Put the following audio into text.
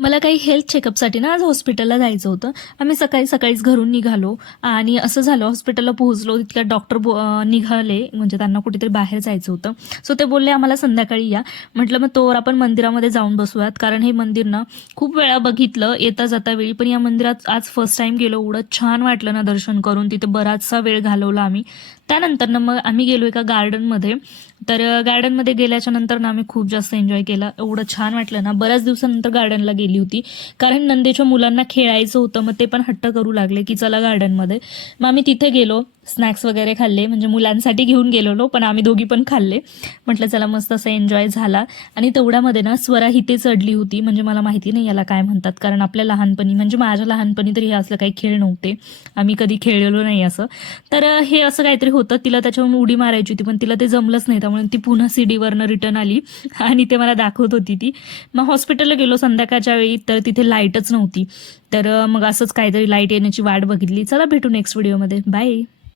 मला काही हेल्थ चेकअपसाठी ना आज हॉस्पिटलला जायचं होतं. आम्ही सकाळीच घरून निघालो आणि असं झालं हॉस्पिटलला पोहोचलो तितक्यात डॉक्टर निघाले, म्हणजे त्यांना कुठेतरी बाहेर जायचं होतं. सो ते बोलले आम्हाला संध्याकाळी या. म्हटलं मग तोवर आपण मंदिरामध्ये जाऊन बसूयात, कारण हे मंदिर ना खूप वेळा बघितलं येता जाता वेळी, पण या मंदिरात आज फर्स्ट टाइम गेलो. एवढं छान वाटलं ना दर्शन करून, तिथे बराचसा वेळ घालवला आम्ही. त्यानंतर ना मग आम्ही गेलो एका गार्डनमध्ये. तर गार्डनमध्ये गेल्याच्या नंतर ना आम्ही खूप जास्त एन्जॉय केला. एवढं छान वाटलं ना, बऱ्याच दिवसानंतर गार्डनला गेली होती, कारण नंदेच्या मुलांना खेळायचं होतं. मग ते पण हट्ट करू लागले की चला गार्डनमध्ये. मग आम्ही तिथे गेलो, स्नॅक्स वगैरे खाल्ले, म्हणजे मुलांसाठी घेऊन गेलेलो पण आम्ही दोघी पण खाल्ले. म्हटलं चला मस्त असं एन्जॉय झाला. आणि तेवढ्यामध्ये ना स्वरा हिते चढली होती, म्हणजे मला माहिती नाही याला काय म्हणतात, कारण आपल्या लहानपणी, म्हणजे माझ्या लहानपणी तरी हे असलं काही खेळ नव्हते, आम्ही कधी खेळलेलो नाही असं. तर हे असं काहीतरी होतं, तिला त्याच्यावरून उडी मारायची होती पण तिला ते जमलंच नाही, त्यामुळे ती पुन्हा सीडीवरनं रिटर्न आली आणि ते मला दाखवत होती ती. मग हॉस्पिटलला गेलो संध्याकाळच्या वेळी, तर तिथे लाईटच नव्हती. तर मग असंच काहीतरी लाईट येण्याची वाट बघितली. चला भेटू नेक्स्ट व्हिडिओमध्ये. बाय.